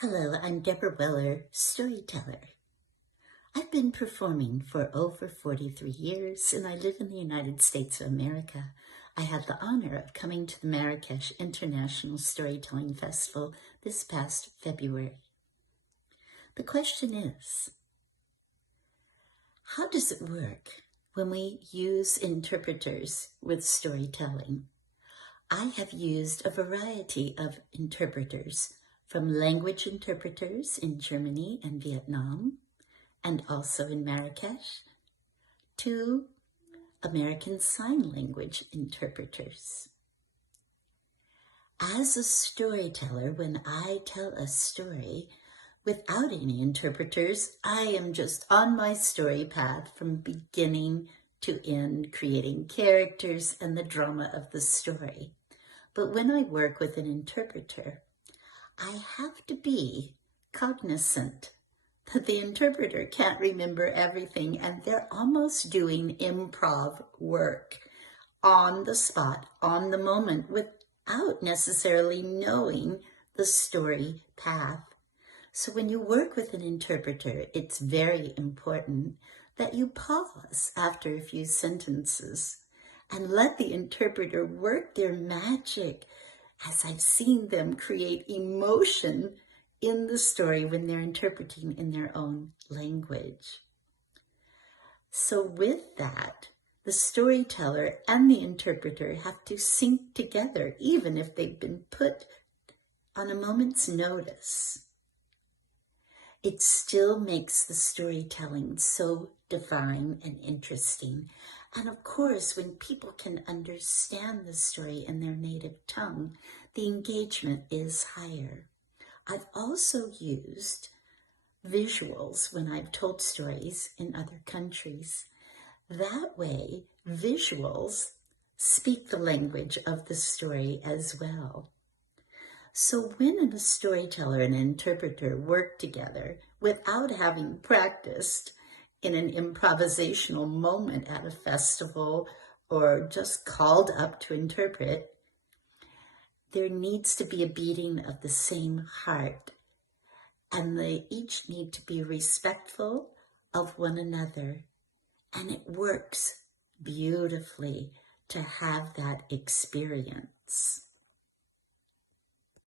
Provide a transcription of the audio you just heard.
Hello, I'm Deborah Weller, storyteller. I've been performing for over 43 years and I live in the United States of America. I had the honor of coming to the Marrakesh International Storytelling Festival this past February. The question is, how does it work when we use interpreters with storytelling? I have used a variety of interpreters, from language interpreters in Germany and Vietnam, and also in Marrakesh, to American Sign Language interpreters. As a storyteller, when I tell a story without any interpreters, I am just on my story path from beginning to end, creating characters and the drama of the story. But when I work with an interpreter, I have to be cognizant that the interpreter can't remember everything and they're almost doing improv work on the spot, on the moment, without necessarily knowing the story path. So when you work with an interpreter, it's very important that you pause after a few sentences and let the interpreter work their magic, as I've seen them create emotion in the story when they're interpreting in their own language. So with that, the storyteller and the interpreter have to sync together, even if they've been put on a moment's notice. It still makes the storytelling so divine and interesting. And of course, when people can understand the story in their native tongue, the engagement is higher. I've also used visuals when I've told stories in other countries. That way, visuals speak the language of the story as well. So when a storyteller and an interpreter work together without having practiced in an improvisational moment at a festival or just called up to interpret, there needs to be a beating of the same heart, and they each need to be respectful of one another. And it works beautifully to have that experience.